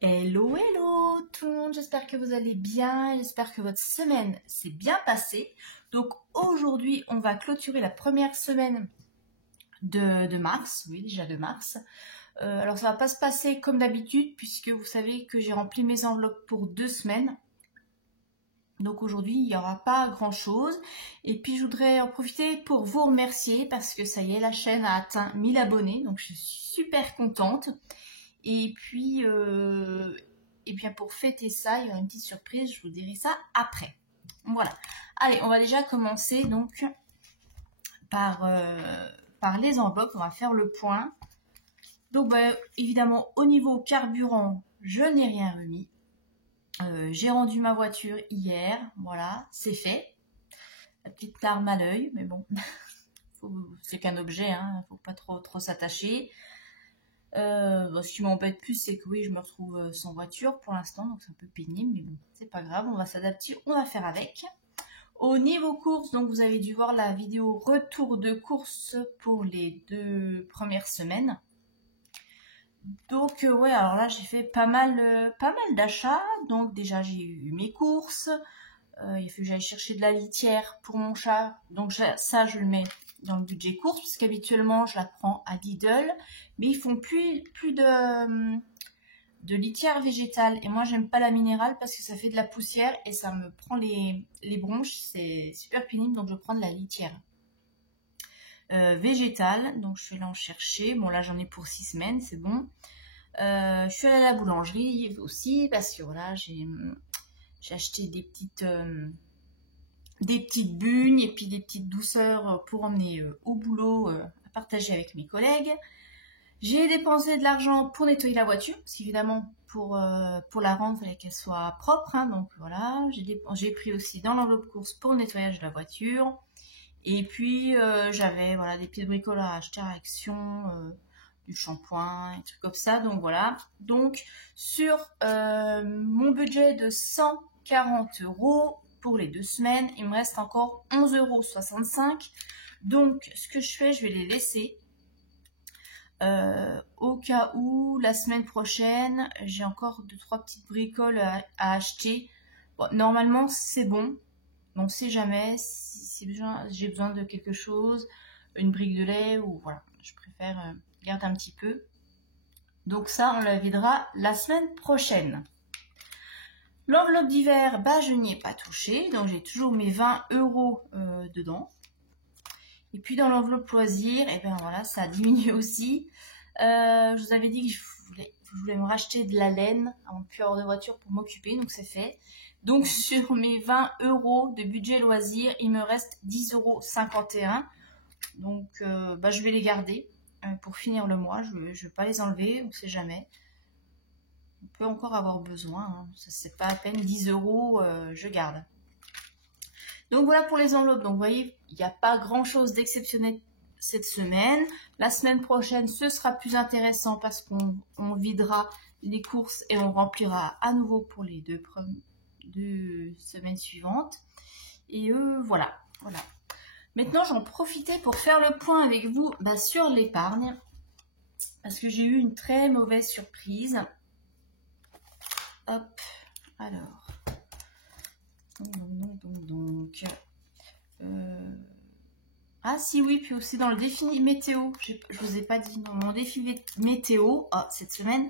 Hello, hello tout le monde, j'espère que vous allez bien, j'espère que votre semaine s'est bien passée. Donc aujourd'hui, on va clôturer la première semaine de mars, oui déjà de mars. Alors ça va pas se passer comme d'habitude puisque vous savez que j'ai rempli mes enveloppes pour 2 semaines. Donc aujourd'hui, il n'y aura pas grand chose. Et puis je voudrais en profiter pour vous remercier parce que ça y est, la chaîne a atteint 1000 abonnés, donc je suis super contente. Et puis, bien pour fêter ça, il y aura une petite surprise, je vous dirai ça après. Voilà. Allez, on va déjà commencer donc par les enveloppes, on va faire le point. Donc évidemment, au niveau carburant, je n'ai rien remis. J'ai rendu ma voiture hier, voilà, c'est fait. La petite larme à l'œil, mais bon, c'est qu'un objet, hein, faut pas trop s'attacher. Ce qui m'embête plus, c'est que oui, je me retrouve sans voiture pour l'instant, donc c'est un peu pénible, mais bon, c'est pas grave, on va s'adapter, on va faire avec. Au niveau courses, donc vous avez dû voir la vidéo retour de courses pour les 2 premières semaines. Donc ouais, alors là j'ai fait pas mal d'achats. Donc déjà j'ai eu mes courses. Il faut que j'aille chercher de la litière pour mon chat. Donc ça je le mets dans le budget course parce qu'habituellement je la prends à Lidl, mais ils font plus de litière végétale. Et moi j'aime pas la minérale parce que ça fait de la poussière et ça me prend les bronches. C'est super pénible, donc je prends de la litière végétale. Donc je vais là en chercher. Bon là j'en ai pour 6 semaines, c'est bon. Je suis allée à la boulangerie aussi parce que voilà, j'ai acheté des petites bugnes et puis des petites douceurs pour emmener au boulot à partager avec mes collègues. J'ai dépensé de l'argent pour nettoyer la voiture parce qu'évidemment pour la rendre, il fallait qu'elle soit propre, hein, donc voilà. J'ai pris aussi dans l'enveloppe course pour le nettoyage de la voiture. Et puis j'avais voilà des petites bricoles à acheter à Action, du shampoing, des trucs comme ça. Donc voilà. Donc sur mon budget de 140 € pour les 2 semaines, il me reste encore 11,65 €. Donc ce que je fais, je vais les laisser au cas où la semaine prochaine, j'ai encore 2-3 petites bricoles à acheter. Bon, normalement c'est bon. On ne sait jamais si j'ai besoin de quelque chose, une brique de lait ou voilà. Je préfère garder un petit peu. Donc ça, on la videra la semaine prochaine. L'enveloppe d'hiver, je n'y ai pas touché. Donc j'ai toujours mes 20 € dedans. Et puis dans l'enveloppe loisir, et bien voilà, ça a diminué aussi. Je vous avais dit que je voulais me racheter de la laine avant de plus avoir de voiture pour m'occuper, donc c'est fait. Donc sur mes 20 € de budget loisir, il me reste 10,51 €. Donc je vais les garder pour finir le mois. Je ne vais pas les enlever, on ne sait jamais. On peut encore avoir besoin, hein. C'est pas à peine 10 €, je garde. Donc voilà pour les enveloppes. Donc vous voyez, il n'y a pas grand chose d'exceptionnel cette semaine. La semaine prochaine, ce sera plus intéressant parce qu'on videra les courses et on remplira à nouveau pour les 2 semaines suivantes. Et voilà. Maintenant, j'en profitais pour faire le point avec vous sur l'épargne parce que j'ai eu une très mauvaise surprise. Hop, alors. Donc. Ah si oui, puis aussi dans le défi météo, je vous ai pas dit, dans mon défi météo, cette semaine,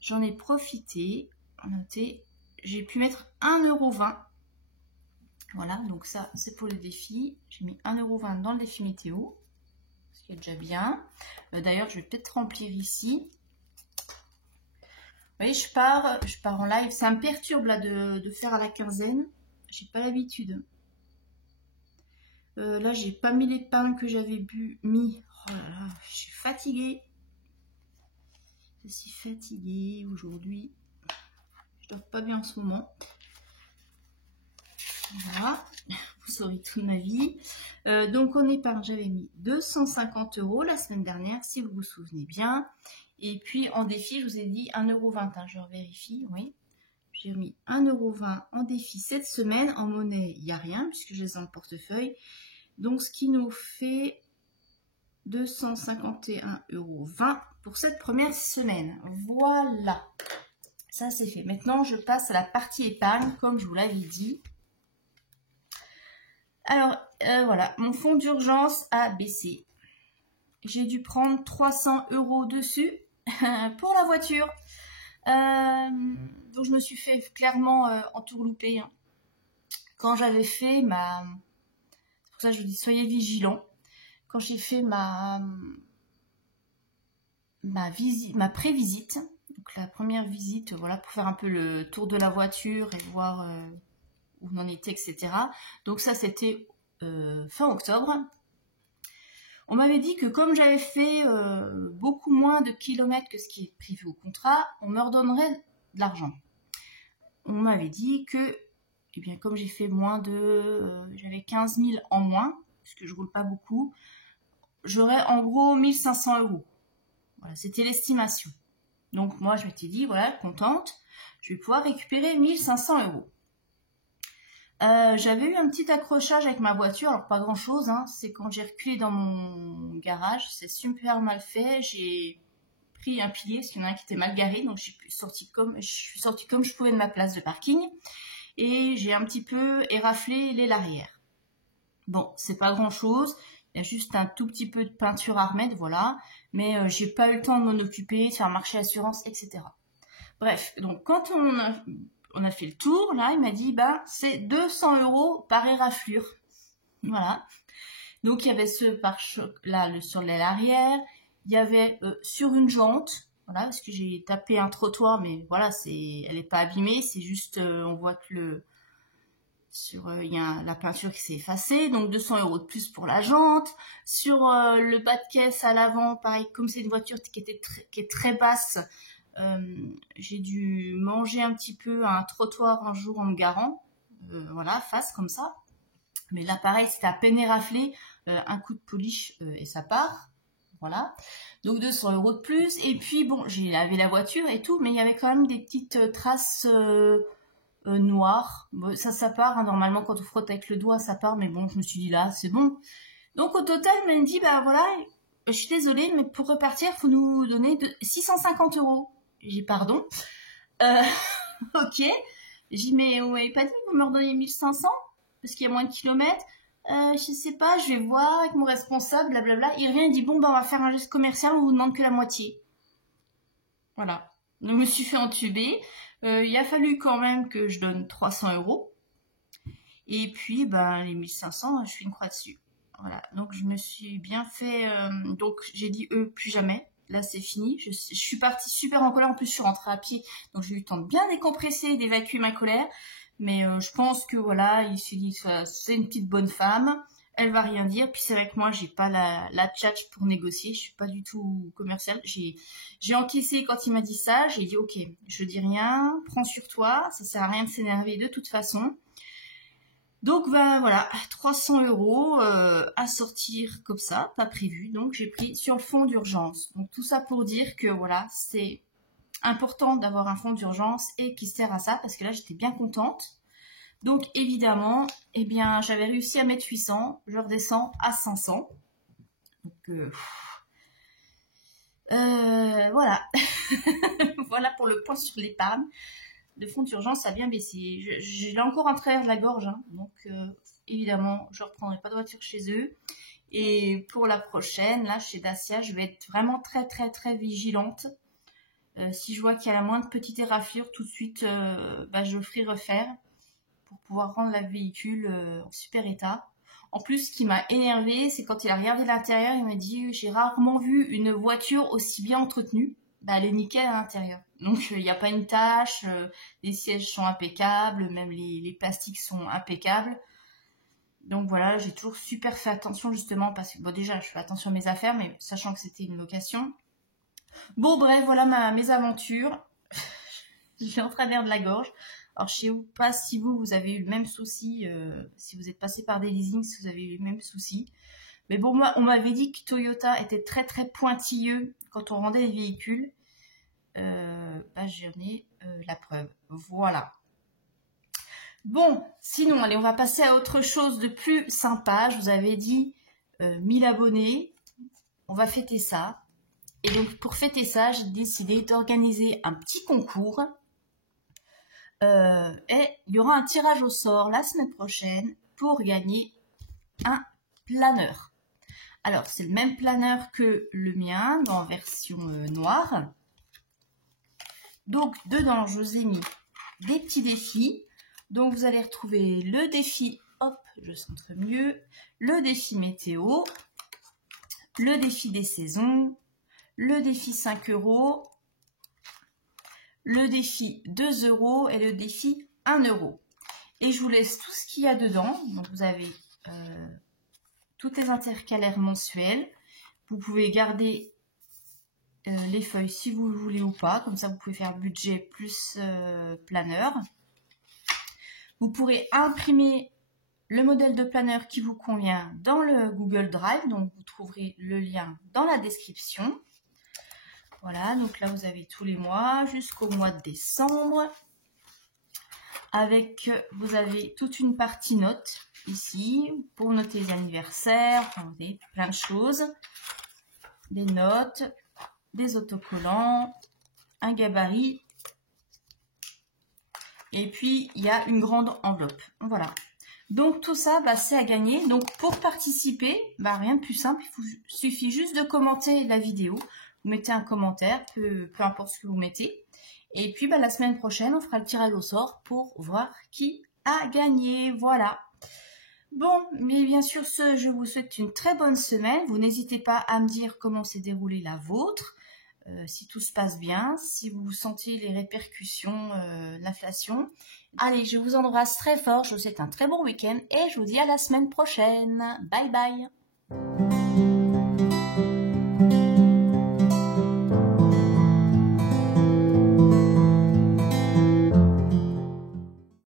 j'en ai profité, notez, j'ai pu mettre 1,20 €. Voilà, donc ça c'est pour le défi, j'ai mis 1,20 € dans le défi météo, ce qui est déjà bien. D'ailleurs, je vais peut-être remplir ici. Vous voyez, je pars en live, ça me perturbe là de faire à la quinzaine, j'ai pas l'habitude. Là, j'ai pas mis les pains que j'avais mis. Oh là là, je suis fatiguée. Je suis fatiguée aujourd'hui. Je dors pas bien en ce moment. Voilà, vous saurez toute ma vie. Donc en épargne, j'avais mis 250 € la semaine dernière, si vous vous souvenez bien. Et puis en défi, je vous ai dit 1,20 €. Je vérifie, oui. J'ai mis 1,20 € en défi cette semaine. En monnaie, il n'y a rien puisque je les ai dans le portefeuille. Donc, ce qui nous fait 251,20 € pour cette première semaine. Voilà. Ça, c'est fait. Maintenant, je passe à la partie épargne, comme je vous l'avais dit. Alors, voilà. Mon fonds d'urgence a baissé. J'ai dû prendre 300 € dessus pour la voiture. Donc, je me suis fait clairement entourlouper. Hein. Quand j'avais fait ma... C'est pour ça que je vous dis, soyez vigilants. Quand j'ai fait ma pré-visite, donc la première visite, voilà, pour faire un peu le tour de la voiture et voir où on en était, etc. Donc ça, c'était fin octobre. On m'avait dit que comme j'avais fait beaucoup moins de kilomètres que ce qui est prévu au contrat, on me redonnerait de l'argent. On m'avait dit que, eh bien, comme j'ai fait moins de... j'avais 15 000 en moins, parce que je roule pas beaucoup, j'aurais en gros 1500 €. Voilà, c'était l'estimation. Donc moi, je m'étais dit, voilà, contente, je vais pouvoir récupérer 1500 €. J'avais eu un petit accrochage avec ma voiture, alors pas grand chose, hein, c'est quand j'ai reculé dans mon garage, c'est super mal fait, j'ai pris un pilier, parce qu'il y en a un qui était mal garé, donc je suis sortie comme je pouvais de ma place de parking, et j'ai un petit peu éraflé l'aile arrière. Bon, c'est pas grand chose, il y a juste un tout petit peu de peinture à remettre, voilà, mais j'ai pas eu le temps de m'en occuper, de faire marché assurance, etc. Bref, donc quand on a fait le tour, là, il m'a dit, bah, c'est 200 € par éraflure. Voilà. Donc, il y avait ce pare-choc, là, sur l'aile arrière. Il y avait sur une jante, voilà, parce que j'ai tapé un trottoir, mais voilà, elle n'est pas abîmée, c'est juste, on voit que il y a la peinture qui s'est effacée, donc 200 € de plus pour la jante. Sur le bas de caisse à l'avant, pareil, comme c'est une voiture qui est très basse, j'ai dû manger un petit peu à un trottoir un jour en me garant, voilà, face comme ça. Mais là, pareil, c'était à peine éraflé, un coup de polish et ça part. Voilà. Donc 200 € de plus. Et puis, bon, j'ai lavé la voiture et tout, mais il y avait quand même des petites traces noires. Bon, ça part, hein, normalement, quand on frotte avec le doigt, ça part, mais bon, je me suis dit là, c'est bon. Donc au total, il m'a dit, bah voilà, je suis désolée, mais pour repartir, il faut nous donner 650 €. J'ai dit, pardon. Ok. J'ai dit, mais vous m'avez pas dit que vous me redonniez 1500 parce qu'il y a moins de kilomètres. Je sais pas, je vais voir avec mon responsable, blablabla. Il revient, il dit, bon, bah, on va faire un geste commercial, on vous demande que la moitié. Voilà. Donc, je me suis fait entuber. Il a fallu quand même que je donne 300 €. Et puis, ben, les 1500, je fais une croix dessus. Voilà. Donc, je me suis bien fait... donc, j'ai dit, plus jamais. Là, c'est fini. Je suis partie super en colère. En plus, je suis rentrée à pied. Donc, j'ai eu le temps de bien décompresser et d'évacuer ma colère. Mais je pense que, voilà, il s'est dit, c'est une petite bonne femme. Elle va rien dire. Puis, c'est avec moi, j'ai pas la tchatch pour négocier. Je suis pas du tout commerciale. J'ai encaissé quand il m'a dit ça. J'ai dit, ok, je dis rien. Prends sur toi. Ça sert à rien de s'énerver de toute façon. Donc ben voilà, 300 € à sortir comme ça, pas prévu. Donc j'ai pris sur le fonds d'urgence. Donc tout ça pour dire que voilà, c'est important d'avoir un fonds d'urgence et qui sert à ça parce que là j'étais bien contente. Donc évidemment, eh bien j'avais réussi à mettre 800, je redescends à 500. Donc voilà, voilà pour le point sur l'épargne. Le fonds d'urgence a bien baissé. J'ai encore un travers de la gorge, hein, donc évidemment, je ne reprendrai pas de voiture chez eux. Et pour la prochaine, là, chez Dacia, je vais être vraiment très, très, très vigilante. Si je vois qu'il y a la moindre petite éraflure, tout de suite, bah, je le ferai refaire pour pouvoir rendre le véhicule en super état. En plus, ce qui m'a énervé, c'est quand il a regardé l'intérieur, il m'a dit « J'ai rarement vu une voiture aussi bien entretenue. » Bah, elle est nickel à l'intérieur. Donc, il n'y a pas une tache, les sièges sont impeccables, même les plastiques sont impeccables. Donc voilà, j'ai toujours super fait attention justement parce que, bon déjà, je fais attention à mes affaires, mais sachant que c'était une location. Bon bref, voilà mes aventures. J'ai un travers de la gorge. Alors, je sais pas si vous avez eu le même souci, si vous êtes passé par des leasings, si vous avez eu le même souci. Mais bon, moi, on m'avait dit que Toyota était très très pointilleux quand on rendait les véhicules. j'en ai la preuve. Voilà. Bon, sinon, allez, on va passer à autre chose de plus sympa. Je vous avais dit 1000 abonnés. On va fêter ça. Et donc, pour fêter ça, j'ai décidé d'organiser un petit concours. Et il y aura un tirage au sort la semaine prochaine pour gagner un planeur. Alors, c'est le même planeur que le mien, en version noire. Donc, dedans, je vous ai mis des petits défis. Donc, vous allez retrouver le défi, hop, je centre mieux, le défi météo, le défi des saisons, le défi 5 €, le défi 2 € et le défi 1 €. Et je vous laisse tout ce qu'il y a dedans. Donc, vous avez toutes les intercalaires mensuels. Vous pouvez garder les feuilles si vous le voulez ou pas. Comme ça, vous pouvez faire budget plus planeur. Vous pourrez imprimer le modèle de planeur qui vous convient dans le Google Drive. Donc, vous trouverez le lien dans la description. Voilà, donc là, vous avez tous les mois jusqu'au mois de décembre. Avec, vous avez toute une partie notes ici pour noter les anniversaires, plein de choses. Des notes, des autocollants, un gabarit. Et puis, il y a une grande enveloppe. Voilà. Donc, tout ça, c'est à gagner. Donc, pour participer, rien de plus simple. Il suffit juste de commenter la vidéo. Vous mettez un commentaire, peu importe ce que vous mettez. Et puis, la semaine prochaine, on fera le tirage au sort pour voir qui a gagné. Voilà. Bon, mais bien sûr, je vous souhaite une très bonne semaine. Vous n'hésitez pas à me dire comment s'est déroulée la vôtre. Si tout se passe bien, si vous sentez les répercussions de l'inflation. Allez, je vous embrasse très fort, je vous souhaite un très bon week-end et je vous dis à la semaine prochaine. Bye bye.